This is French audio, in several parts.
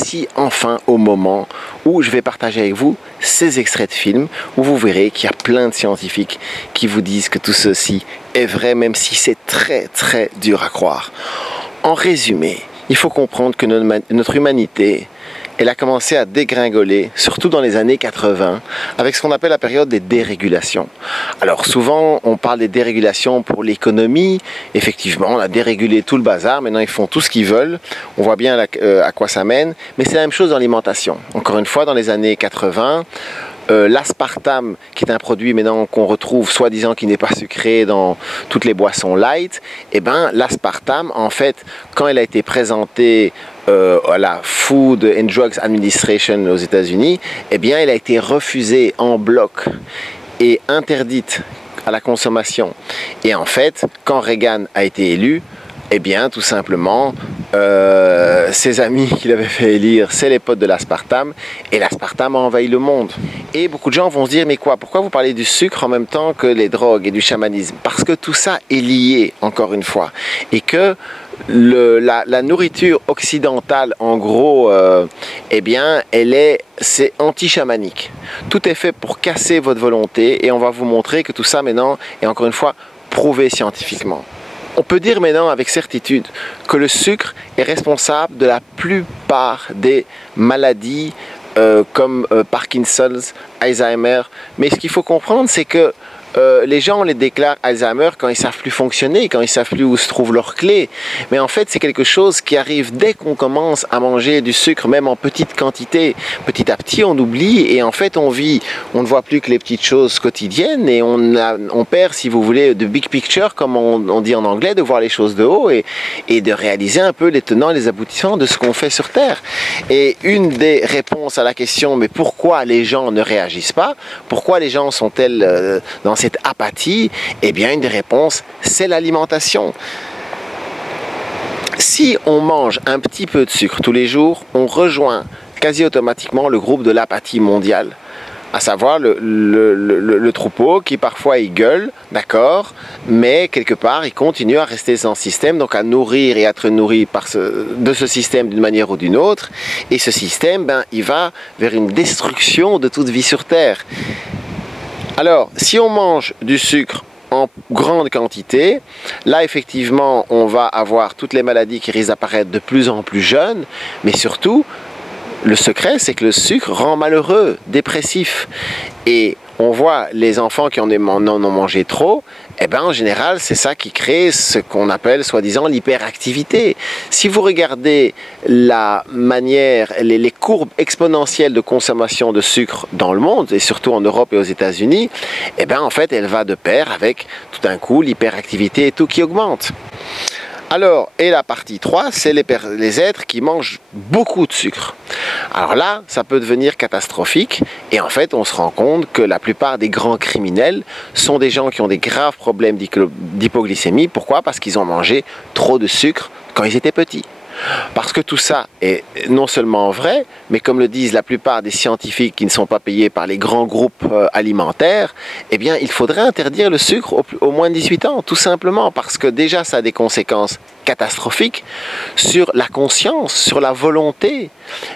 voici enfin au moment où je vais partager avec vous ces extraits de films où vous verrez qu'il y a plein de scientifiques qui vous disent que tout ceci est vrai, même si c'est très très dur à croire. En résumé, il faut comprendre que notre humanité, elle a commencé à dégringoler, surtout dans les années 80, avec ce qu'on appelle la période des dérégulations. Alors souvent, on parle des dérégulations pour l'économie. Effectivement, on a dérégulé tout le bazar. Maintenant, ils font tout ce qu'ils veulent. On voit bien à quoi ça mène. Mais c'est la même chose dans l'alimentation. Encore une fois, dans les années 80, l'aspartame, qui est un produit maintenant qu'on retrouve soi-disant qui n'est pas sucré dans toutes les boissons light, eh ben l'aspartame, en fait, quand elle a été présentée à la Food and Drugs Administration aux États-Unis, eh bien, elle a été refusée en bloc et interdite à la consommation. Et en fait, quand Reagan a été élu, eh bien, tout simplement, ses amis qui l'avaient fait élire, c'est les potes de l'aspartame, et l'aspartame a envahi le monde. Et beaucoup de gens vont se dire, mais quoi, pourquoi vous parlez du sucre en même temps que les drogues et du chamanisme? Parce que tout ça est lié, encore une fois, et que la nourriture occidentale, en gros, eh bien, c'est anti-chamanique. Tout est fait pour casser votre volonté, et on va vous montrer que tout ça, maintenant, est encore une fois prouvé scientifiquement. On peut dire maintenant avec certitude que le sucre est responsable de la plupart des maladies comme Parkinson's, Alzheimer. Mais ce qu'il faut comprendre, c'est que les gens les déclarent Alzheimer quand ils savent plus fonctionner, quand ils savent plus où se trouve leur clé. Mais en fait, c'est quelque chose qui arrive dès qu'on commence à manger du sucre, même en petite quantité. Petit à petit, on oublie et en fait, on ne voit plus que les petites choses quotidiennes et on perd, si vous voulez, de big picture, comme on dit en anglais, de voir les choses de haut et de réaliser un peu les tenants et les aboutissants de ce qu'on fait sur Terre. Et une des réponses à la question, mais pourquoi les gens ne réagissent pas? Pourquoi les gens sont-elles dans cette apathie? Eh bien, une des réponses, c'est l'alimentation. Si on mange un petit peu de sucre tous les jours, on rejoint quasi automatiquement le groupe de l'apathie mondiale, à savoir le troupeau qui parfois il gueule, d'accord, mais quelque part il continue à rester dans ce système, donc à nourrir et à être nourri de ce système d'une manière ou d'une autre, et ce système, ben, il va vers une destruction de toute vie sur Terre. Alors, si on mange du sucre en grande quantité, là effectivement on va avoir toutes les maladies qui risquent d'apparaître de plus en plus jeunes, mais surtout, le secret c'est que le sucre rend malheureux, dépressif. Et on voit les enfants qui en ont mangé trop, eh ben en général c'est ça qui crée ce qu'on appelle soi-disant l'hyperactivité. Si vous regardez la manière, les courbes exponentielles de consommation de sucre dans le monde, et surtout en Europe et aux États-Unis, eh ben en fait elle va de pair avec tout d'un coup l'hyperactivité et tout qui augmente. Alors, et la partie 3, c'est les êtres qui mangent beaucoup de sucre. Alors là, ça peut devenir catastrophique et en fait, on se rend compte que la plupart des grands criminels sont des gens qui ont des graves problèmes d'hypoglycémie. Pourquoi? Parce qu'ils ont mangé trop de sucre quand ils étaient petits. Parce que tout ça est non seulement vrai, mais comme le disent la plupart des scientifiques qui ne sont pas payés par les grands groupes alimentaires, eh bien, il faudrait interdire le sucre au moins de 18 ans, tout simplement, parce que déjà, ça a des conséquences catastrophiques sur la conscience, sur la volonté.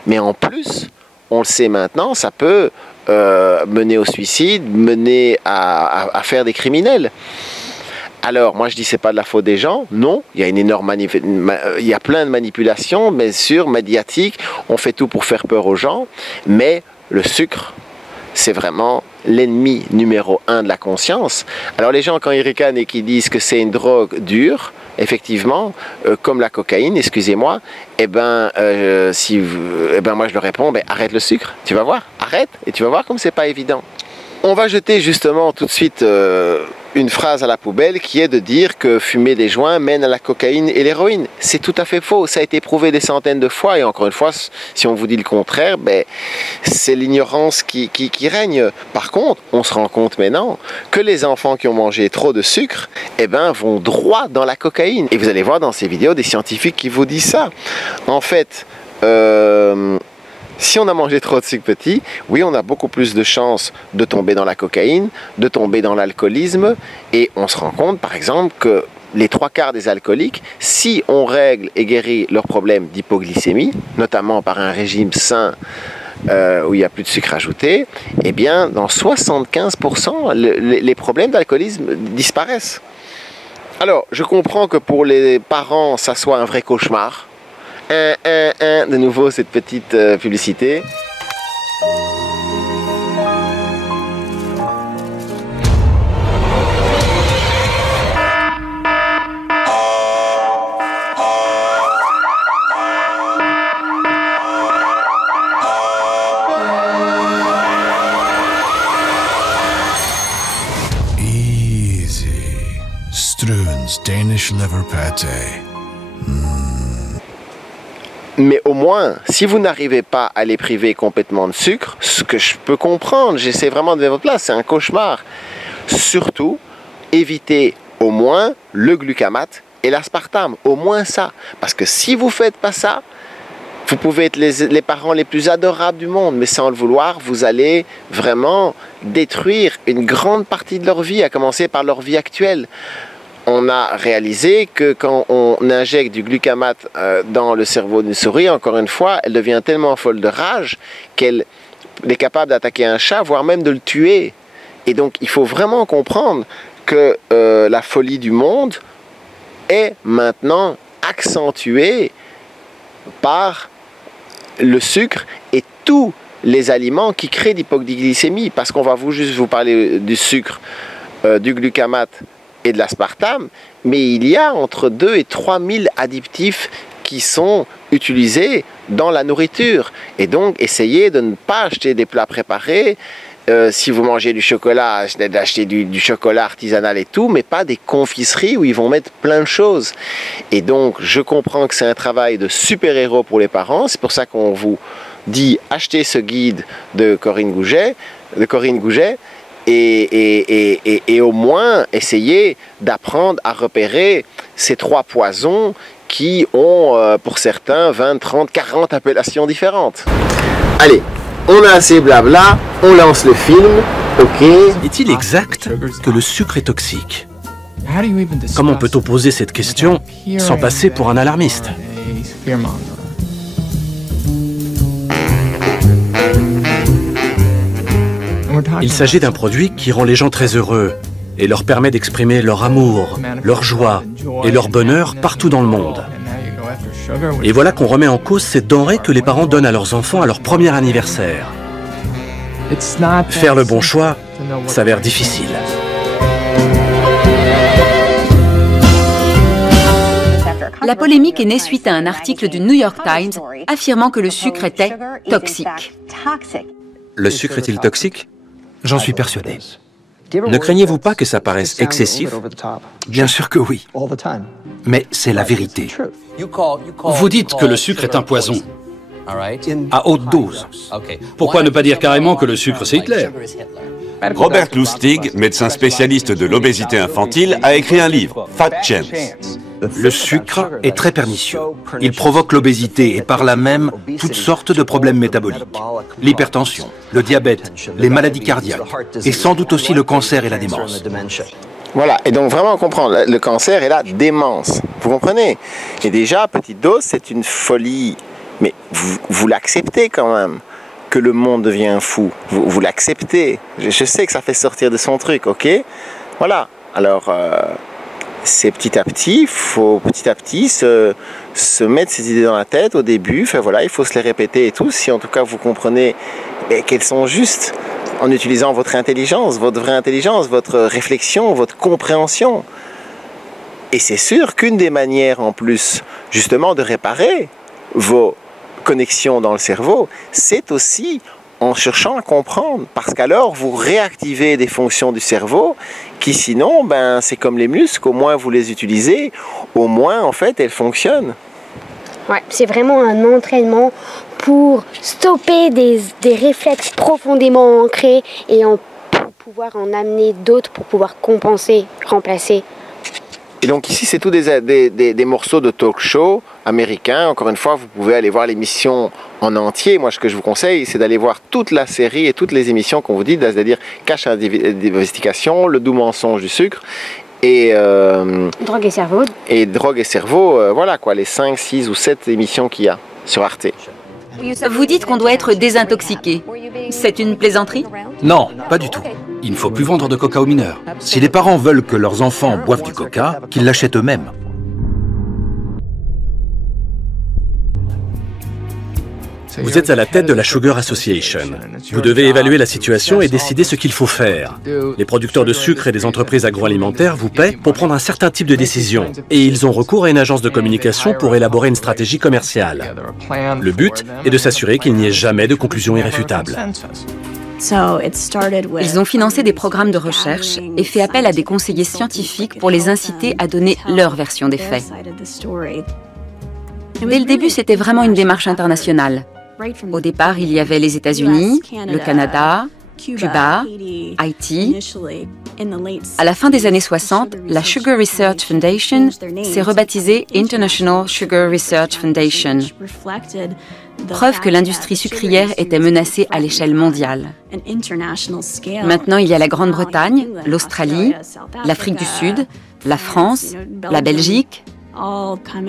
Mais en plus, on le sait maintenant, ça peut mener au suicide, mener à faire des criminels. Alors, moi je dis c'est pas de la faute des gens, non, il y a il y a plein de manipulations, bien sûr, médiatiques, on fait tout pour faire peur aux gens, mais le sucre, c'est vraiment l'ennemi numéro 1 de la conscience. Alors les gens quand ils ricanent et qu'ils disent que c'est une drogue dure, effectivement, comme la cocaïne, excusez-moi, eh ben, moi je leur réponds, ben, arrête le sucre, tu vas voir, arrête, et tu vas voir comme c'est pas évident. On va jeter justement tout de suite une phrase à la poubelle qui est de dire que fumer des joints mène à la cocaïne et l'héroïne. C'est tout à fait faux, ça a été prouvé des centaines de fois et encore une fois, si on vous dit le contraire, ben, c'est l'ignorance qui règne. Par contre, on se rend compte maintenant que les enfants qui ont mangé trop de sucre, eh ben, vont droit dans la cocaïne. Et vous allez voir dans ces vidéos des scientifiques qui vous disent ça. En fait, si on a mangé trop de sucre petit, oui, on a beaucoup plus de chances de tomber dans la cocaïne, de tomber dans l'alcoolisme, et on se rend compte, par exemple, que les 3/4 des alcooliques, si on règle et guérit leurs problèmes d'hypoglycémie, notamment par un régime sain où il n'y a plus de sucre ajouté, eh bien, dans 75%, les problèmes d'alcoolisme disparaissent. Alors, je comprends que pour les parents, ça soit un vrai cauchemar. De nouveau, cette petite publicité. Danish liver pate. Mais au moins, si vous n'arrivez pas à les priver complètement de sucre, ce que je peux comprendre, j'essaie vraiment de mettre votre place, c'est un cauchemar. Surtout, évitez au moins le glucamate et l'aspartame, au moins ça. Parce que si vous ne faites pas ça, vous pouvez être les parents les plus adorables du monde, mais sans le vouloir, vous allez vraiment détruire une grande partie de leur vie, à commencer par leur vie actuelle. On a réalisé que quand on injecte du glucamate dans le cerveau d'une souris, encore une fois, elle devient tellement folle de rage qu'elle est capable d'attaquer un chat, voire même de le tuer. Et donc, il faut vraiment comprendre que la folie du monde est maintenant accentuée par le sucre et tous les aliments qui créent l'hypoglycémie. Parce qu'on va juste vous parler du sucre, du glucamate et de l'aspartame, mais il y a entre 2 et 3 000 additifs qui sont utilisés dans la nourriture. Et donc, essayez de ne pas acheter des plats préparés. Si vous mangez du chocolat, d'acheter du chocolat artisanal et tout, mais pas des confiseries où ils vont mettre plein de choses. Et donc, je comprends que c'est un travail de super-héros pour les parents. C'est pour ça qu'on vous dit achetez ce guide de Corinne Gouget, et au moins essayer d'apprendre à repérer ces 3 poisons qui ont, pour certains, 20, 30, 40 appellations différentes. Allez, on a assez blabla, on lance le film, ok. Est-il exact que le sucre est toxique? Comment peut-on poser cette question sans passer pour un alarmiste? Il s'agit d'un produit qui rend les gens très heureux et leur permet d'exprimer leur amour, leur joie et leur bonheur partout dans le monde. Et voilà qu'on remet en cause cette denrée que les parents donnent à leurs enfants à leur premier anniversaire. Faire le bon choix s'avère difficile. La polémique est née suite à un article du New York Times affirmant que le sucre était toxique. Le sucre est-il toxique? J'en suis persuadé. Ne craignez-vous pas que ça paraisse excessif? Bien sûr que oui. Mais c'est la vérité. Vous dites que le sucre est un poison, à haute dose. Pourquoi ne pas dire carrément que le sucre c'est Hitler? Robert Lustig, médecin spécialiste de l'obésité infantile, a écrit un livre, Fat Chance. Le sucre est très pernicieux. Il provoque l'obésité et par là même toutes sortes de problèmes métaboliques. L'hypertension, le diabète, les maladies cardiaques et sans doute aussi le cancer et la démence. Voilà, et donc vraiment comprendre, le cancer et la démence. Vous comprenez? Et déjà, petite dose, c'est une folie. Mais vous l'acceptez quand même, que le monde devient fou. Vous l'acceptez. Je sais que ça fait sortir de son truc, ok? Voilà, alors... c'est petit à petit, il faut petit à petit se mettre ces idées dans la tête au début, enfin voilà, il faut se les répéter et tout, si en tout cas vous comprenez qu'elles sont justes en utilisant votre intelligence, votre vraie intelligence, votre réflexion, votre compréhension. Et c'est sûr qu'une des manières en plus justement de réparer vos connexions dans le cerveau, c'est aussi en cherchant à comprendre, parce qu'alors vous réactivez des fonctions du cerveau qui sinon, ben, c'est comme les muscles, au moins vous les utilisez, au moins en fait elles fonctionnent. Ouais, c'est vraiment un entraînement pour stopper des réflexes profondément ancrés et pour pouvoir en amener d'autres pour pouvoir compenser, remplacer. Et donc ici, c'est tous des morceaux de talk show américains. Encore une fois, vous pouvez aller voir l'émission en entier. Moi, ce que je vous conseille, c'est d'aller voir toute la série et toutes les émissions qu'on vous dit, c'est-à-dire Cache à l'investigation, Le doux mensonge du sucre et Drogue et cerveau. Et Drogue et cerveau, voilà quoi, les 5, 6 ou 7 émissions qu'il y a sur Arte. Vous dites qu'on doit être désintoxiqué. C'est une plaisanterie? Non, pas du tout. Il ne faut plus vendre de coca aux mineurs. Si les parents veulent que leurs enfants boivent du coca, qu'ils l'achètent eux-mêmes. Vous êtes à la tête de la Sugar Association. Vous devez évaluer la situation et décider ce qu'il faut faire. Les producteurs de sucre et les entreprises agroalimentaires vous paient pour prendre un certain type de décision. Et ils ont recours à une agence de communication pour élaborer une stratégie commerciale. Le but est de s'assurer qu'il n'y ait jamais de conclusion irréfutable. Ils ont financé des programmes de recherche et fait appel à des conseillers scientifiques pour les inciter à donner leur version des faits. Dès le début, c'était vraiment une démarche internationale. Au départ, il y avait les États-Unis, le Canada, Cuba, Haïti. À la fin des années 60, la Sugar Research Foundation s'est rebaptisée International Sugar Research Foundation. Preuve que l'industrie sucrière était menacée à l'échelle mondiale. Maintenant, il y a la Grande-Bretagne, l'Australie, l'Afrique du Sud, la France, la Belgique.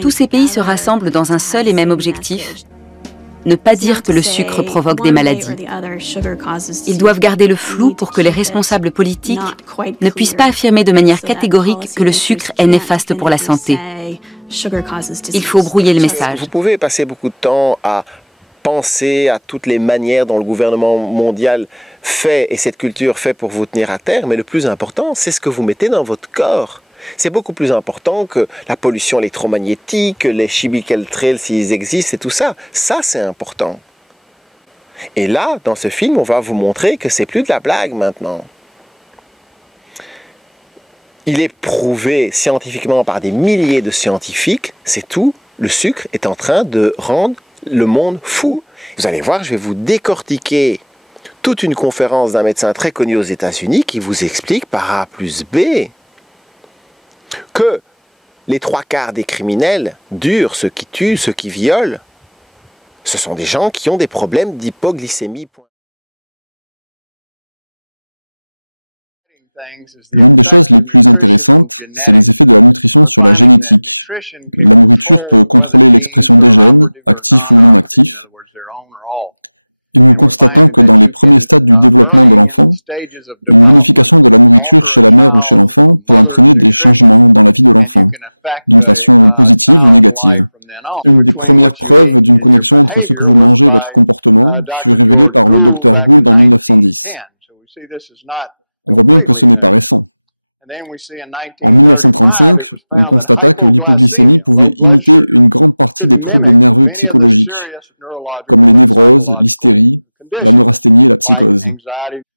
Tous ces pays se rassemblent dans un seul et même objectif: ne pas dire que le sucre provoque des maladies. Ils doivent garder le flou pour que les responsables politiques ne puissent pas affirmer de manière catégorique que le sucre est néfaste pour la santé. Il faut brouiller le message. Vous pouvez passer beaucoup de temps à penser à toutes les manières dont le gouvernement mondial fait et cette culture fait pour vous tenir à terre, mais le plus important, c'est ce que vous mettez dans votre corps. C'est beaucoup plus important que la pollution électromagnétique, les chemicals s'ils existent et tout ça. Ça, c'est important. Et là, dans ce film, on va vous montrer que c'est plus de la blague maintenant. Il est prouvé scientifiquement par des milliers de scientifiques, c'est tout, le sucre est en train de rendre le monde fou. Vous allez voir, je vais vous décortiquer toute une conférence d'un médecin très connu aux États-Unis qui vous explique par A plus B que les 3/4 des criminels durs, ceux qui tuent, ceux qui violent, ce sont des gens qui ont des problèmes d'hypoglycémie. L'une des choses les plus intéressantes, c'est les effets de la nutrition sur la génétique. La nourriture peut contrôler l'expression des gènes, actifs ou non actifs. Et nous constatons que dans les premiers stades du développement de l'enfant, une modification de la nourriture chez la mère ou chez l'enfant peut entraîner des changements dans la vie de l'enfant, d'une façon positive ou négative. Une des premières preuves d'une connexion entre ce que vous mangez et votre comportement fut révélée par le Dr Gould en 1910. On voit bien que ce n'est pas récent. En 1935, on constata que l'hypoglycémie pouvait imiter une grande partie des troubles nerveux psychologiques, comme les névroses, l'hystérie, la neurasthénie et la psychose.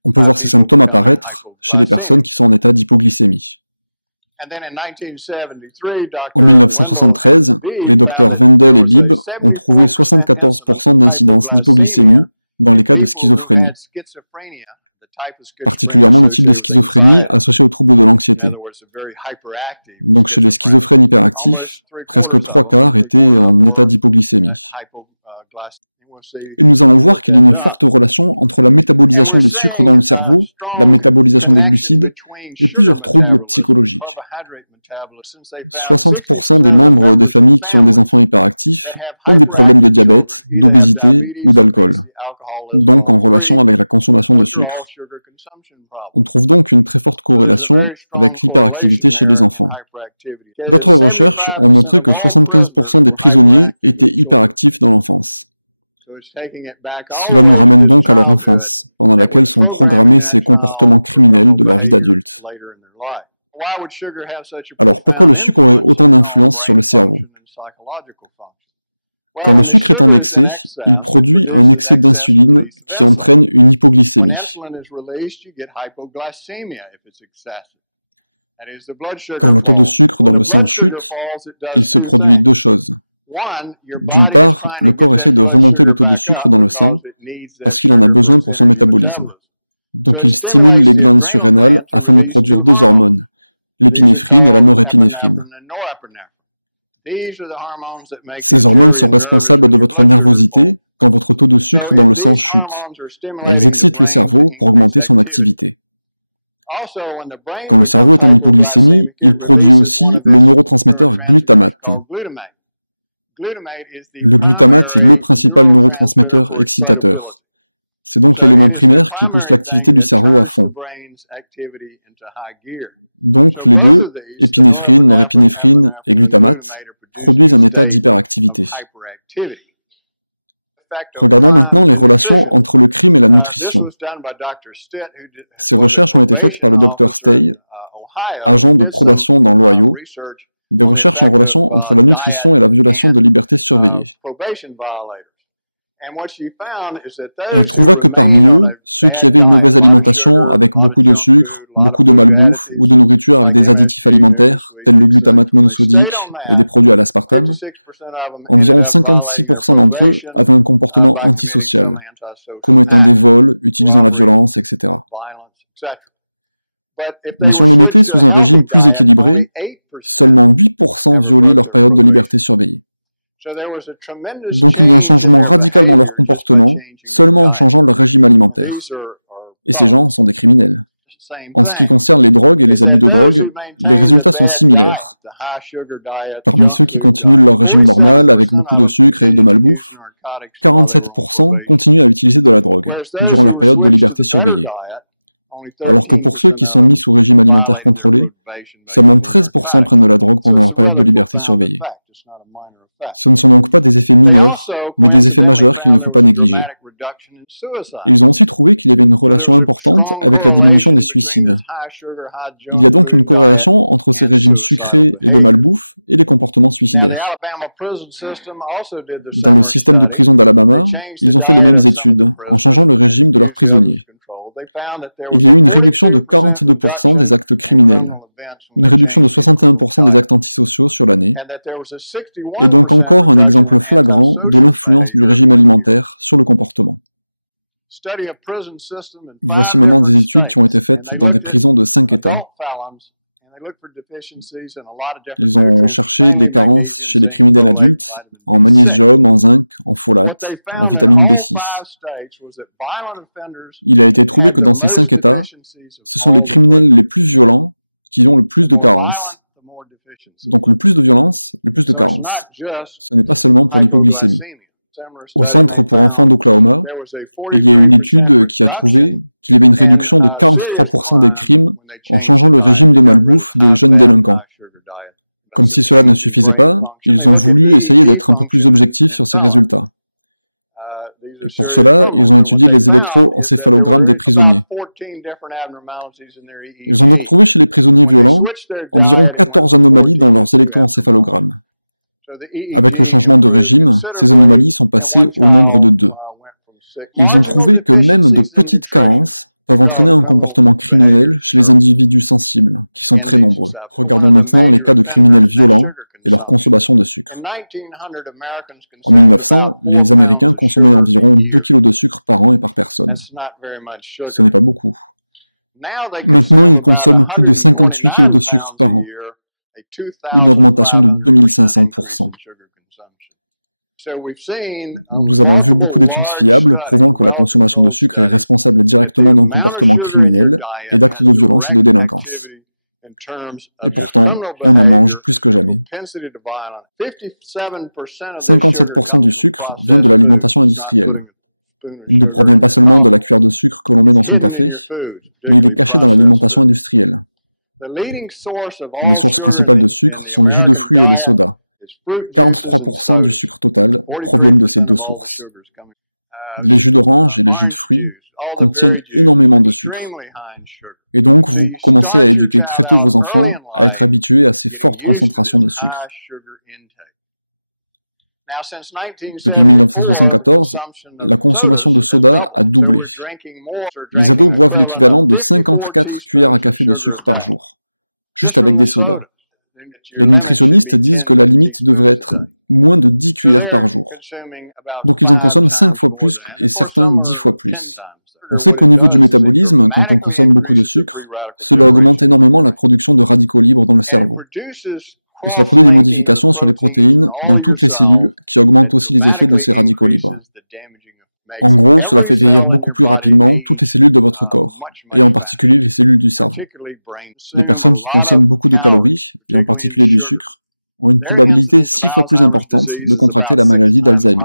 On peut voir ces symptômes apparaître chez les personnes qui sont en état d'hypoglycémie. En 1973, les docteurs Wendel et Bibb ont trouvé 74% d'incidence d'hypoglycémie dans les cas de schizophrénie, particulièrement le type de schizophrénie associé aux troubles de l'anxiété. Donc chez les schizophrènes hyperactifs, presque 3/4 étaient en état d'hypoglycémie. Et nous allons voir qu'il y a une forte relation entre la métabolisation des sucres dans le cerveau, la métabolisation des glucides et plusieurs troubles psychologiques. 60% des membres des familles qui ont des enfants hyperactifs ont des problèmes de diabète, d'obésité ou d'alcool, donc en relation avec la consommation de sucre. On trouve donc une très forte corrélation avec l'hyperactivité chez les enfants. D'autres recherches ont montré que 75% des prisonniers étaient hyperactifs dans l'enfance. Cela nous ramène donc à leur enfance, pendant laquelle sont programmés ces comportements criminels de leur vie d'adulte. Alors pourquoi le sucre aurait autant d'influence sur le cerveau? Quand le sucre est en excès, il produit un excès d'insuline qui entraîne une hypoglycémie. Quand le taux de sucre dans le sang chute, il se produit deux choses. D'une part, le corps essaie de remonter le taux de sucre dans le sang parce qu'il en a besoin pour son métabolisme. Donc il stimule les glandes surrénales afin de produire deux hormones, l'épinéphrine et la norépinéphrine. Ces hormones sont responsables de votre nervosité quand votre taux de sucre dans le sang chute. Elles excitent le cerveau pour augmenter son activité. Quand le cerveau est en hypoglycémie, il produit aussi le neurotransmetteur glutamate. Le glutamate est le principal neurotransmetteur excitateur. C'est donc l'élément primaire qui pousse l'activité du cerveau à fond. Donc les deux, épinéphrine, norépinéphrine et glutamate, produisent un état d'hyperactivité. Regardons maintenant les relations entre le crime et la nutrition. Ces recherches ont été faites par le Dr Stay, agent de probation dans l'Ohio, des recherches en relation entre la nutrition et la violation de liberté surveillée. Elle trouva que parmi eux, ceux qui avaient une mauvaise alimentation avec beaucoup de sucre, beaucoup de malbouffe ou de nourriture avec des additifs alimentaires tels le glutamate monosodique et des produits à l'aspartame, environ 56% d'entre eux avaient un comportement antisocial, commettant des vols, utilisant la violence, etc. Mais si on les mettait sous un régime plus équilibré, seulement 8% violaient leur période de liberté surveillée. Donc il y a un changement radical dans leur comportement, seulement en changeant leur régime alimentaire. Et ces gens sont des criminels. En ce qui concerne les drogues et les abus de drogue, les résultats sont similaires. Parmi ceux qui continuent leur régime normal avec beaucoup de sucre et de malbouffe, 47% continuent à utiliser de la drogue durant leur période de liberté surveillée. Alors que pour ceux qui sont mis sous régime alimentaire contrôlé, seulement 13% prennent de la drogue pendant leur période de liberté surveillée. Ce ne sont donc pas des effets mineurs, mais des effets majeurs qu'il ne faut pas négliger. Ils ont aussi trouvé qu'il y avait une relation importante avec la diminution des suicides. Il y a donc une corrélation entre ces régimes sucrés et de malbouffe et les comportements suicidaires. Dans le système de prison d'Alabama, ils ont fait les mêmes études, en changeant le régime de leurs prisonniers. Il y a eu une réduction de 42% des actes criminels, une réduction de 61% des actes antisociaux sur l'année, et donc encore un exemple flagrant de l'influence du régime alimentaire sur le comportement. Voici maintenant des études qui ont été faites dans des prisons de 5 États. Ils ont cherché des carences chez les criminels adultes, en magnésium, en zinc, en folate, en vitamine B6. Il a été trouvé que dans ces 5 États, ce sont les criminels les plus violents qui ont le plus de carences. Donc le plus de violence, le plus de carences. Ce n'est pas seulement pour l'hypoglycémie. Au centre pour enfants d'Oklahoma, il y a une étude qui a trouvé qu'il y avait une réduction de 43% des crimes en changeant le régime de malbouffe des jeunes délinquants. Comme si cela ne suffisait pas, ils ont voulu essayer d'être un peu plus objectifs sur ces résultats. Et pour cela, ils ont étudié les électroencéphalogrammes des prisonniers. Ils ont donc trouvé chez les prisonniers violents environ 14 anomalies dans leurs électroencéphalogrammes. Avec le changement de régime, ces anomalies sont passées au nombre de 2. Ils ont trouvé que même de petites carences peuvent entraîner un comportement criminel chez les individus sensibles, qui sont très nombreux. Regardons maintenant les cas de criminels violents et leur consommation de sucre. En 1900, les Américains consommaient environ 2 kg de sucre par an et par personne. Ce n'est pas beaucoup. Maintenant, ils consomment plus de 58 kg de sucre par an. Une augmentation de 2500%. Nous avons vu beaucoup d'études fiables prouvant que la consommation de sucre est responsable directement d'un comportement criminel et d'actes de violence et de délinquance. Et pourtant, on en mange plus que jamais. 57% du sucre vient de l'alimentation industrielle. Il ne provient pas seulement de la cuillère de sucre que l'on met dans son café, mais il est caché dans l'alimentation industrielle. Les sources principales de sucre sont les jus de fruits et les sodas. 43% du sucre total proviennent de ces deux sources. Les jus d'orange et les jus de fruits contiennent énormément de sucre. Et donc, vous commencez à éduquer très tôt vos enfants à être habitués à ces fortes concentrations de sucre. Depuis 1974, la consommation de soda a doublé. Les ados boivent l'équivalent de 54 cuillères à café de sucre par jour, juste avec des sodas. Les nutritionnistes disent que la limite devrait être moins de 10 cuillères par jour. Donc ils en consomment 5 fois plus et certains 10 fois plus. On sait qu'au niveau du métabolisme, quand on consomme beaucoup de sucre, cela augmente énormément la production de radicaux libres dans le cerveau. Et cela produit des modifications sur les protéines dans toutes les cellules qui augmentent aussi les effets de ces radicaux libres. En gros, cela fait vieillir beaucoup plus rapidement toutes les cellules de votre corps, et en particulier les cellules du cerveau. Les personnes qui consomment beaucoup de calories, et en particulier du sucre, ont une probabilité 6 fois plus importante de contracter la maladie d'Alzheimer.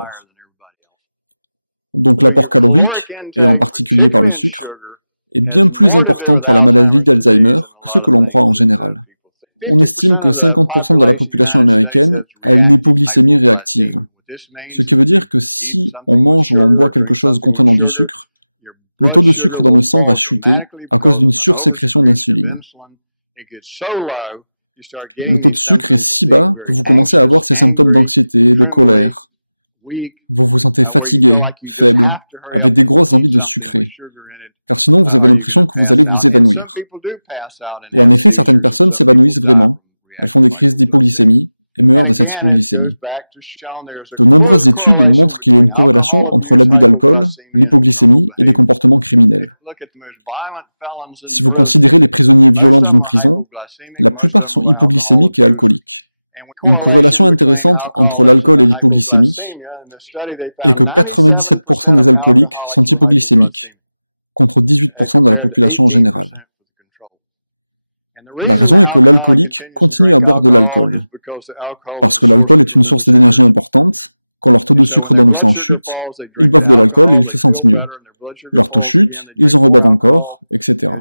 Donc l'apport calorique, et en particulier par le sucre, est bien plus important pour la maladie d'Alzheimer que ce que l'on croit en général. On estime que 50% de la population américaine a une hypoglycémie réactive, ce qui veut dire que si on mange ou on boit quelque chose contenant du sucre, le taux de sucre dans le sang va chuter à cause d'une sursécrétion d'insuline. Le taux de sucre est si bas que vous commencez à avoir ces symptômes d'anxiété, de colère. Vous vous sentez fatigué, faible, avec des grosses envies de sucrer. Car sinon, vous avez l'impression que vous allez vous évanouir. Et en effet, certaines personnes s'évanouissent vraiment. Elles font des crises d'hypoglycémie et meurent de cette hypoglycémie. De nombreuses études montrent qu'il y a une corrélation entre l'abus d'alcool, l'hypoglycémie et les comportements criminels. Si vous considérez les prisonniers violents d'une prison, la plupart sont hypoglycémiques et alcooliques. Une corrélation intéressante entre l'alcool et l'hypoglycémie est que 97% des alcooliques sont hypoglycémiques, contre 18% de la population en général. La raison est que l'alcoolique continue à boire de l'alcool, parce que l'alcool est une source d'énergie importante. Quand leur taux de sucre dans le sang chute, ils boivent de l'alcool et ils se sentent mieux. Leur taux chute, ils en reboivent encore, etc.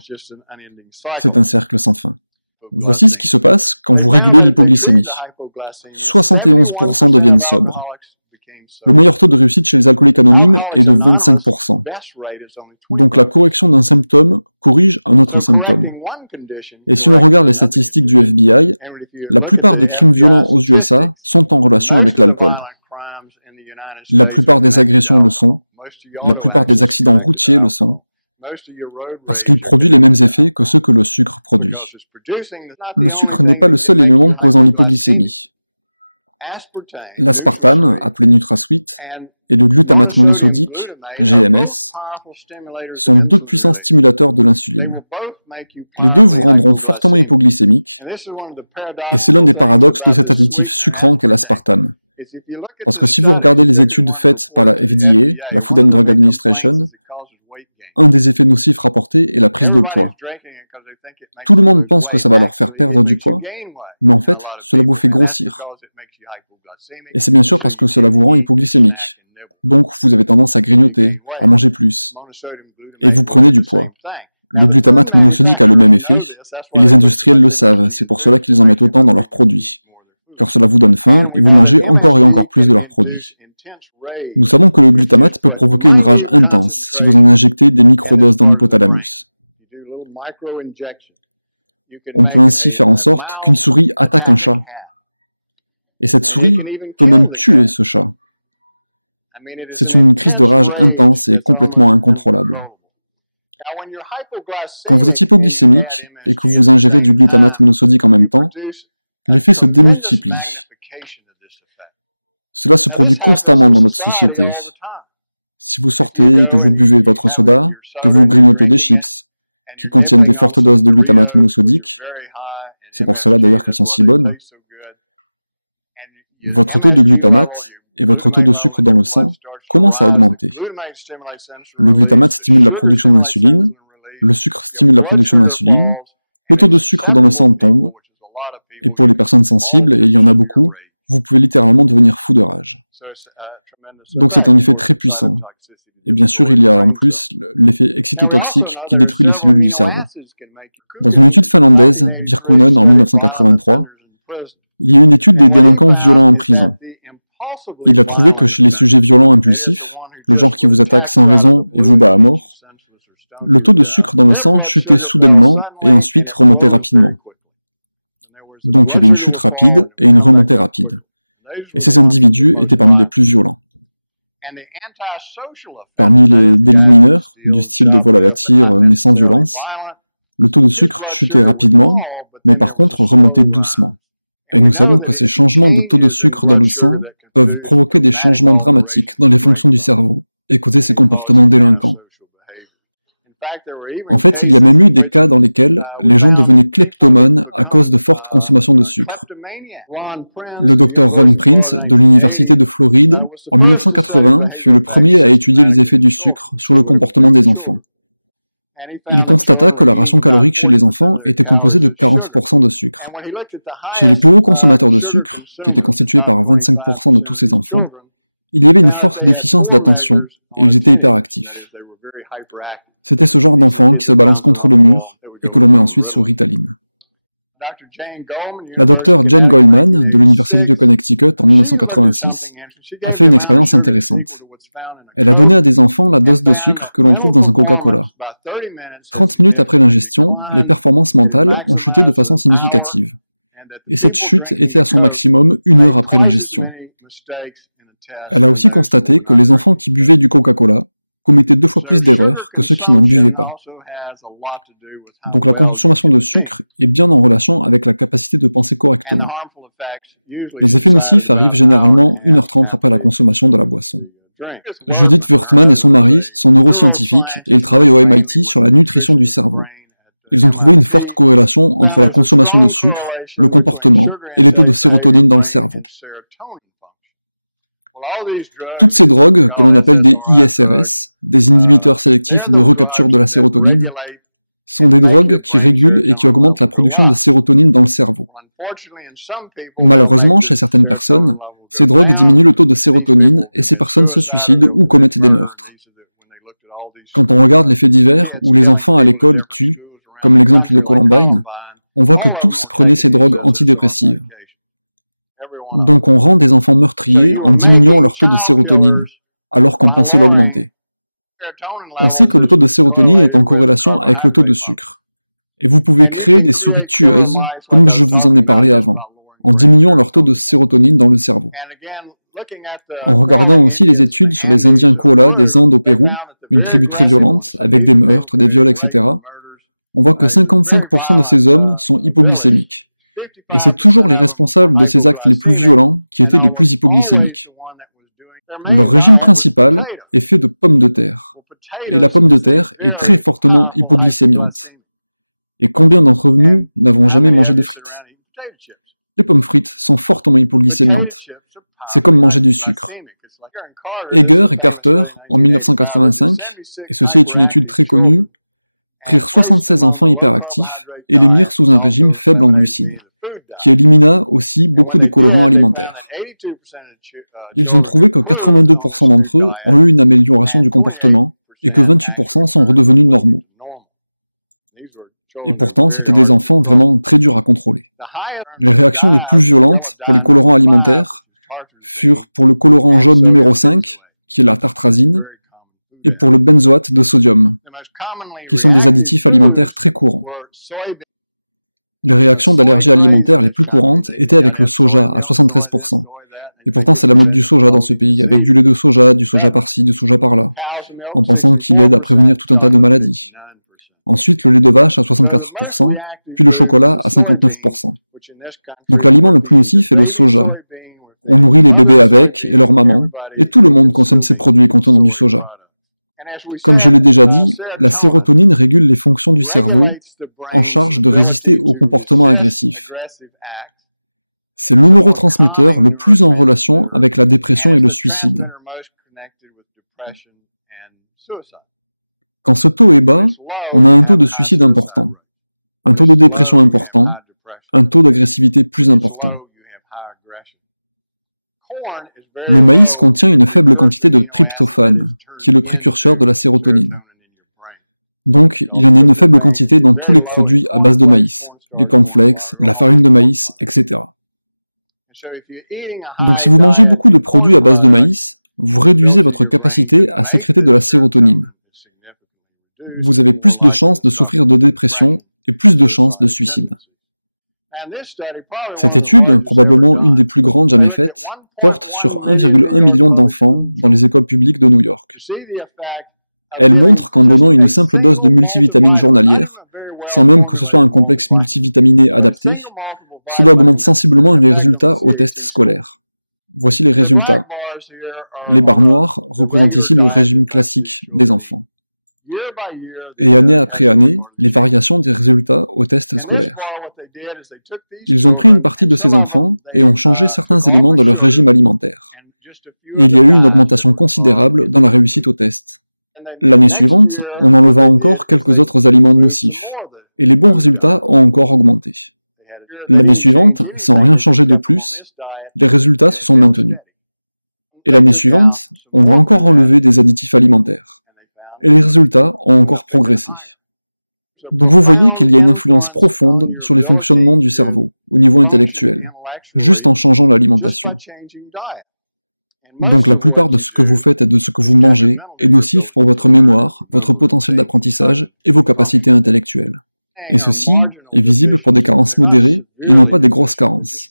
C'est un cercle sans fin. Voici ce qui se passe quand vous régulez l'hypoglycémie. 71% deviennent sobres. Le meilleur taux de réussite chez les alcooliques anonymes est de 25%. Donc la correction d'un symptôme corrige un autre symptôme. Et si l'on regarde les statistiques du FBI, la plupart des crimes violents aux USA sont en relation avec l'alcool. La plupart des agressions le sont, la plupart des accidents routiers le sont, parce qu'il produit les mêmes effets que ceux que le sucre produit. Le sucre n'est pas le seul élément causant l'hypoglycémie. L'aspartame, appelé NutraSweet, et le glutamate monosodique, GMS, sont deux puissants stimulateurs de l'insuline. Les deux vous rendront fortement hypoglycémique, et c'est l'un des paradoxes de cet additif sucrant qu'est l'aspartame. Parce que si vous regardez les études faites par la FDA, la Food and Drug Administration, un des effets nocifs rapportés est la prise de poids. Tout le monde pense que ça va leur faire perdre du poids, mais en fait, cela vous fait grossir. Et c'est bien sûr parce que cela vous rend hypoglycémique. Donc vous avez tendance à grignoter, à manger plus. Et vous prenez du poids. Le glutamate monosodique a le même effet, et les industriels le savent, c'est pour cela qu'ils en mettent autant dans leurs produits. Car cela vous donne faim, et vous mangez encore et encore plus de leurs produits. Nous savons que le glutamate peut provoquer une rage intense si vous en injectez des microdoses dans l'hypothalamus. On peut ainsi faire en sorte qu'une souris attaque un chat. Et cette souris peut même tuer ce chat. C'est une crise de rage intense et complètement incontrôlable. Quand vous êtes hypoglycémique et que vous ingérez du glutamate monosodique en même temps, l'effet se démultiplie. Cela se produit constamment dans notre société. Si vous sortez et que vous buvez votre soda, que vous grignotez des chips, qui contiennent des fortes doses de glutamate monosodique, c'est pour cela d'ailleurs qu'elles sont si bonnes, votre taux de glutamate et votre taux de sucre dans le sang commencent à augmenter. Le glutamate stimule la production d'insuline, le sucre stimule la production d'insuline, le taux de sucre dans le sang tombe, et pour les personnes sensibles, et il y en a beaucoup, vous pouvez littéralement devenir fou de rage. Donc c'est un effet très puissant. Et bien sûr, il y a en plus l'effet excitotoxique qui détruit les cellules du cerveau. Dans une étude finlandaise, Virkkunen en 1983, il y a une étude des délinquants violents en prison. Il a trouvé que chez les sujets violents impulsifs, le genre qui vous attaque sans raison et vous bat à mort, le taux de sucre dans le sang chutait soudainement et ensuite remontait rapidement. Donc il y avait une chute rapide et une remontée rapide. Et ces individus étaient parmi les plus violents. Parmi les délits mineurs, du style de vol à la tire mais sans violence, le taux de sucre chutait rapidement, mais par contre remontait doucement. Et nous savons que ces changements de taux de sucre dans le sang peuvent provoquer des changements dramatiques dans les fonctions du cerveau et causer ces comportements délinquants. En fait, il y a même eu des cas dans lesquels les gens devenaient kleptomanes à cause de fortes consommations de sucre. Le docteur Ron Prince de l'Université de Floride, en 1980, fut le premier à étudier les effets du sucre sur le comportement des enfants. Il constata que la ration calorique chez les enfants était composée de 40% de sucre. Chez les plus hauts consommateurs de sucre, qui étaient constitués par 25% de tous ces enfants, il y avait une forte déficience d'attention et ils étaient hyperactifs. C'était ce genre d'enfant qui se balance contre le mur et que l'on met ensuite sous Ritaline. La docteure Jane Goldman de l'Université de Connecticut en 1986 a fait une expérience intéressante. Elle a donné à des enfants la dose de sucre que l'on trouve dans un Coca-Cola. 30 minutes après l'ingestion, les performances mentales ont chuté de façon significative. Et cette chute était à son maximum 1 heure après l'ingestion. Elle a aussi constaté que les enfants qui buvaient du Coca-Cola commettaient 2 fois plus d'erreurs que ceux qui n'en buvaient pas. Donc la consommation de sucre est bien en relation avec la capacité de penser correctement. Les effets nocifs arrivent généralement 1h30 après la consommation de la boisson. Judith Wurtman et son mari sont neuroscientifiques et ils travaillent au MIT sur la nutrition du cerveau. Ils ont trouvé une forte corrélation entre la consommation de sucre, le comportement et les taux de sérotonine dans le cerveau. Toutes ces drogues, que l'on appelle des ISRS, des inhibiteurs sélectifs de recapture de la sérotonine, sont des drogues qui régulent et qui augmentent la production de sérotonine dans le cerveau. Malheureusement, chez certaines personnes, ces drogues diminuent le taux de sérotonine et ces personnes se suicident ou commettent des meurtres. Quand on regarde les faits divers où les enfants à l'école tuent, comme l'exemple de Columbine, on voit que tous prenaient ces drogues antidépressives. Donc on rend des enfants meurtriers en diminuant leur taux de sérotonine, alors qu'on pensait l'augmenter. On sait que le taux de sérotonine est en corrélation avec le taux de sucre. Et vous pouvez créer des souris tueuses, comme je vous en ai parlé avant, en diminuant leur taux de sérotonine dans le cerveau. En regardant aussi les études sur les Indiens Kola des Andes au Pérou, une tribu très violente, avec des meurtres, des viols, etc., on voit que 55% de ces hommes sont hypoglycémiques. Et c'est toujours les responsables de ces actes les plus violents qui étaient les plus hypoglycémiques. Leur régime principal est fait de pommes de terre. Et la pomme de terre est très fortement hypoglycémiante. Et combien d'entre nous n'avons jamais mangé de frites? Les pommes frites sont fortement hypoglycémiantes. C'est comme manger du sucre. Eger et Carter, en 1985, et ceci est une étude très connue, prirent 76 enfants hyperactifs et les mirent sous un régime faible en glucides, qui élimina aussi beaucoup des colorants alimentaires. Ils ont trouvé que 82% d'entre eux ont eu une amélioration du comportement et que 28% sont redevenus normaux. Et pourtant, c'était des enfants vraiment très durs à contrôler. Les réactions les plus violentes pour les colorants alimentaires furent pour le colorant jaune numéro 5, qui est la tartrazine, et pour le benzoate de sodium, qui sont des additifs alimentaires très courants. Les réactions d'allergie alimentaire les plus courantes étaient avec le soja, à 73%. Et pourtant, c'est la mode du soja dans ce pays, avec du lait de soja, du soja par-ci, du soja par-là, en pensant qu'il aide à prévenir tout un tas de maladies. Ensuite, le lait de vache à 64%, puis le chocolat à 59%. Donc l'aliment le plus nocif est le soja. On nourrit les bébés avec, et leur maman, et tout le monde consomme ces produits contenant du soja. Comme je l'ai déjà dit, la sérotonine régule les fonctions du cerveau en charge de résister au comportement agressif. C'est le neurotransmetteur le plus en relation avec la dépression et le suicide. Quand ce taux est bas, on a un taux de suicide important, un taux de dépression important, un taux d'agressivité plus important. Le maïs contient une faible quantité de tryptophane, qui est le précurseur de la sérotonine. Donc, il y en a une faible quantité dans tous les produits à base de maïs, les cornflakes, la farine de maïs, etc. Donc si vous mangez beaucoup de produits à base de maïs, vous réduisez votre capacité à sécréter de la sérotonine. Vous avez plus de chances de souffrir de dépression et plus de chances de suicide. Cette étude, probablement une des plus grandes jamais faites, porte sur 1,1 million d'enfants dans les écoles publiques de New York. Elle montre qu'en donnant une simple dose de multivitamines journalière, sans même que ce soit un complexe multivitaminé adapté, cela augmente sensiblement les résultats aux tests scolaires. Voici les résultats. Les barres noires représentent ici le régime classique des enfants. Et année après année, les variations des résultats aux tests scolaires. Ils ont pris une partie de ces enfants et ont changé certains éléments de leur régime alimentaire. Et il y a eu une augmentation considérable dans la réussite aux tests. L'année suivante, on enleva encore quelques autres aliments nocifs, et les bons résultats ont encore augmenté. L'année suivante, sans rien changer de plus, les résultats se sont maintenus. Et l'année suivante, on a encore enlevé des additifs alimentaires, et les résultats ont encore progressé. Donc vous voyez qu'il y a une influence profonde sur les fonctionnements du cerveau, au niveau intellectuel, juste en changeant l'alimentation. Donc la plupart de ce que vous faites et de ce que vous mangez est nocif pour votre mémoire, votre potentiel d'apprentissage et vos capacités intellectuelles. Et ceci est visible pour des carences modérées et non pas des grosses carences.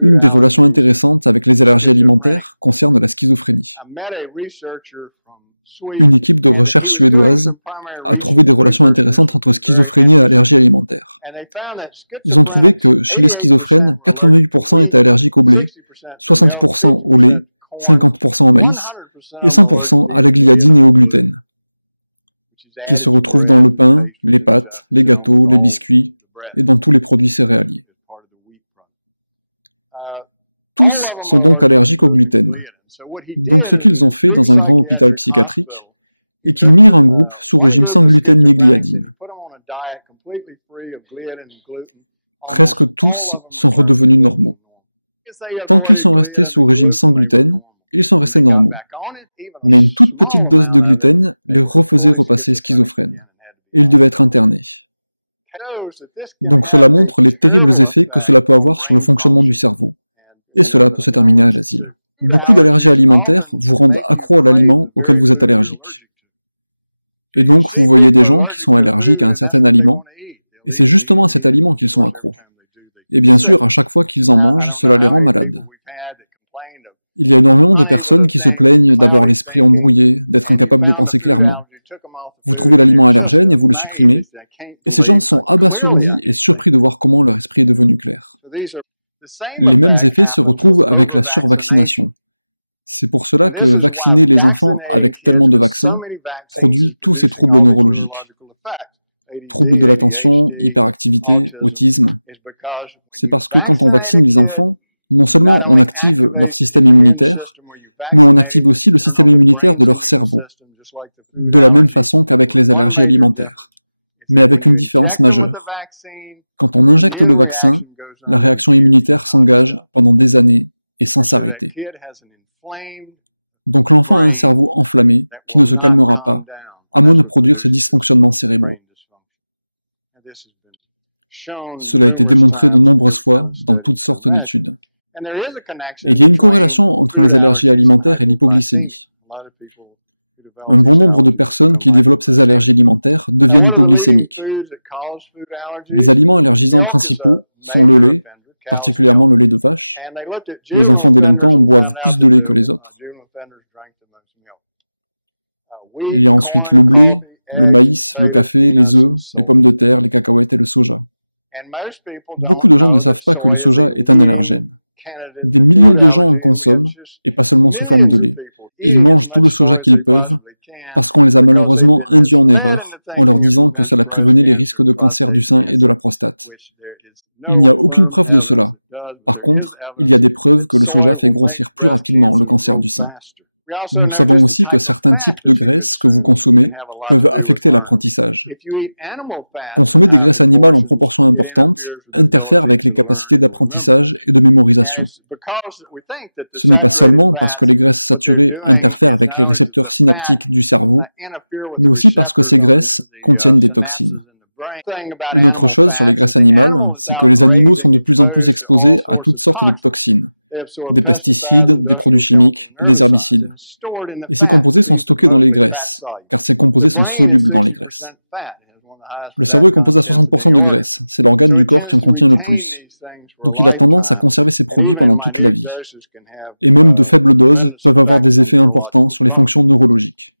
Une des relations intéressantes avec les allergies alimentaires concerne la schizophrénie. Une équipe de recherche suédoise a trouvé des relations intéressantes entre schizophrénie et allergie alimentaire. Ils ont trouvé que chez les schizophrènes, 88% étaient allergiques au blé, 60% au lait, 50% au maïs et 100% à la gliadine et au gluten, qui se retrouvent dans le pain, les pâtes, les gâteaux, les biscuits et dans tous les produits céréaliers. Tous sont donc allergiques au gluten. Donc ce qu'ils ont fait dans un grand hôpital psychiatrique est qu'ils mirent un groupe sous régime sans gluten ni gliadine. Presque tous sont redevenus normaux. Tant qu'ils sont restés sous régime sans gluten, ils sont restés normaux. Mais une toute petite dose de gluten les refaisait repasser schizophrènes. Et ils devaient être internés. Donc cela montre les terribles effets que cela peut avoir sur le fonctionnement du cerveau. Et cela peut se terminer à l'asile. Beaucoup d'allergies alimentaires vous rendent accro à l'aliment auquel vous êtes allergique. Et donc vous voyez des gens qui sont allergiques à un certain aliment, et c'est justement à cet aliment qu'ils sont accros. Et bien sûr, à chaque fois qu'ils en mangent, cela les rend malades. Il y a énormément de personnes qui se plaignent d'avoir l'esprit embrouillé, d'être incapables de penser clairement. Vous trouvez l'aliment allergène et vous le supprimez, et ces gens sont abasourdis et surpris de voir comment leur esprit est devenu clair. Les mêmes effets se retrouvent avec la survaccination. C'est pour cela que vacciner les enfants avec tellement de vaccins produit tous ces troubles neurologiques. Troubles de l'attention, hyperactivité, autisme. C'est parce que quand on vaccine les enfants, non seulement on active leur système immunitaire, mais on active aussi le système immunitaire de leur cerveau, de la même façon qu'avec les allergies alimentaires, mais avec une différence majeure. Quand on injecte le vaccin, la réaction immunitaire s'engage pendant des années et sans s'arrêter. Donc l'enfant a un cerveau enflammé qui ne se calmera pas, à moins de produire ces dysfonctionnements cérébraux. Cela a été démontré de nombreuses fois dans toutes sortes d'études. Et il y a une corrélation entre les allergies alimentaires et l'hypoglycémie. Un bon nombre de personnes qui développent ces allergies alimentaires deviennent hypoglycémiques. Les aliments allergisants principaux sont le lait, particulièrement le lait de vache. Les enfants délinquants boivent plus de lait que les autres. Il y a ensuite le blé, le maïs, le café, les œufs, les pommes de terre, les cacahuètes et le soja. Beaucoup de gens ne savent pas que le soja est un allergène. Des millions de gens en consomment, et pas seulement sous forme de lait. Ils mangent tout le soja qu'ils peuvent, parce qu'on les a malheureusement induits en erreur, en leur disant que cela prévenait les risques de cancer du sein et de la prostate. Il n'y a aucune preuve de cela. Par contre, il y a des preuves que le soja fait grossir plus rapidement le cancer du sein. Nous savons aussi que certains types de graisses que vous consommez peuvent affecter l'apprentissage. Consommer des graisses animales en proportion importante interfère avec les capacités d'apprentissage et de mémorisation. Ce n'est pas seulement parce que les graisses saturées interfèrent avec les récepteurs synaptiques du cerveau, mais aussi parce que ces graisses contiennent des toxines. Une autre chose sur les graisses animales, c'est que les animaux sont de plus en plus exposés à toutes sortes de toxines, des pesticides, des produits chimiques et des herbicides. Et ces composés sont stockés dans les graisses, car ces composés sont solubles dans les graisses. Le cerveau est composé à 60% de graisse, c'est l'organe du corps qui en contient le plus. Donc il a tendance à conserver ces produits pendant toute la vie. Et même de faibles doses peuvent avoir des effets importants sur les fonctions neurologiques.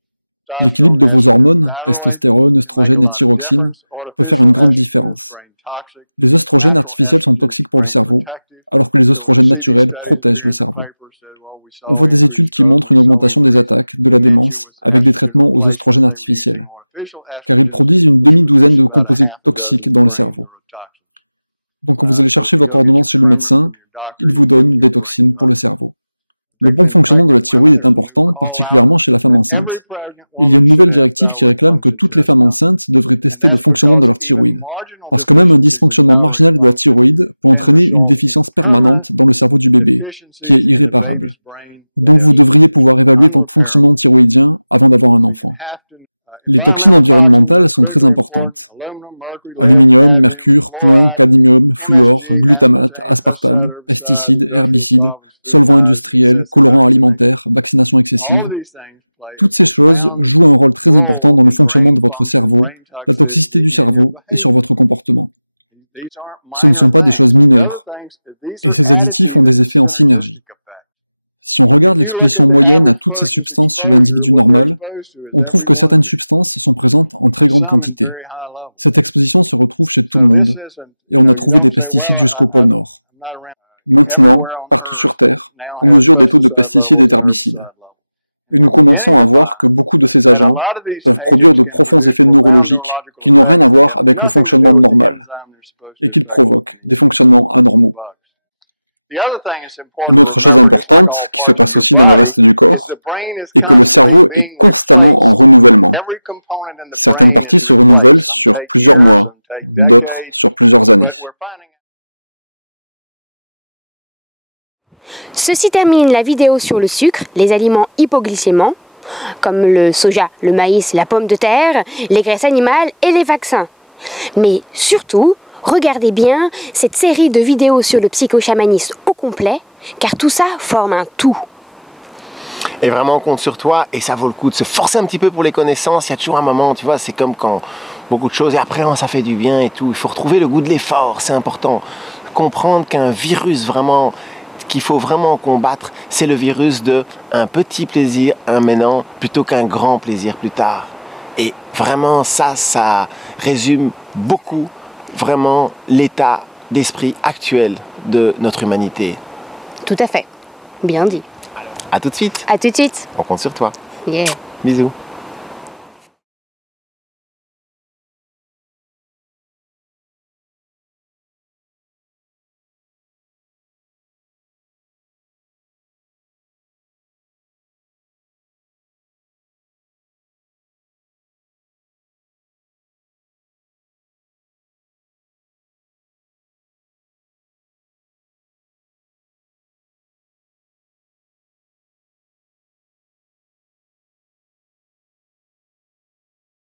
L'équilibre de vos hormones, testostérone, œstrogène et thyroxine, peut faire une grande différence. Les œstrogènes artificiels sont toxiques pour le cerveau, alors que les œstrogènes naturels protègent le cerveau. On voit des études qui montrent une augmentation des attaques, de la démence, avec des traitements aux œstrogènes artificiels. car ils produisent une demi-douzaine de composés toxiques dans le cerveau. Donc quand vous allez chercher votre ordonnance chez le médecin, il vous donne des toxines pour le cerveau. Le bon fonctionnement de la thyroïde est important, particulièrement chez la femme enceinte. Il y a une nouvelle directive qui réclame que toutes les femmes enceintes devraient tester le fonctionnement de leur thyroïde. Parce que même un dysfonctionnement marginal de la thyroïde peut entraîner une déficience permanente dans le cerveau du bébé, qui est irréparable. Donc vous devriez pouvoir évaluer votre fonctionnement thyroïdien avant d'avoir un enfant. Les toxines environnementales sont très importantes. Aluminium, mercure, plomb, cadmium, fluor, glutamate, aspartame, pesticides, herbicides, solvants industriels, colorants alimentaires, vaccination excessive. Toutes ces choses jouent un rôle très important dans le fonctionnement de votre cerveau, la toxicité du cerveau et sur votre comportement. Ce ne sont pas des choses mineures, et ces additifs ont des effets en synergie. Si on regarde l'exposition moyenne à toutes ces substances chez l'individu normal, on trouve que certaines substances sont présentes en très grande quantité. Cette exposition se retrouve chez tout le monde, et on a trouvé des pesticides jusqu'au pôle Nord. Maintenant, partout sur Terre, on mesure des taux de pesticides et d'herbicides. Et nous commençons à voir que beaucoup de ces agents peuvent produire de profonds effets neurologiques qui n'ont rien à voir avec le fonctionnement normal, et qu'ils provoquent des fonctionnements anormaux. Une autre chose importante, qui se passe aussi dans le reste du corps, est que le cerveau est constamment en renouvellement. Certaines parties se renouvellent sur plusieurs mois, d'autres sur plusieurs années. Ceci termine la vidéo sur le sucre, les aliments hypoglycémants, comme le soja, le maïs, la pomme de terre, les graisses animales et les vaccins. Mais surtout, regardez bien cette série de vidéos sur le psychochamanisme au complet, car tout ça forme un tout. Et vraiment, on compte sur toi, et ça vaut le coup de se forcer un petit peu pour les connaissances. Il y a toujours un moment, tu vois, c'est comme quand beaucoup de choses, et après, ça fait du bien et tout. Il faut retrouver le goût de l'effort, c'est important. Comprendre qu'un virus vraiment, qu'il faut vraiment combattre, c'est le virus de un petit plaisir, un maintenant, plutôt qu'un grand plaisir plus tard. Et vraiment, ça résume beaucoup, vraiment, l'état d'esprit actuel de notre humanité. Tout à fait. Bien dit. À tout de suite. À tout de suite. On compte sur toi. Yeah. Bisous.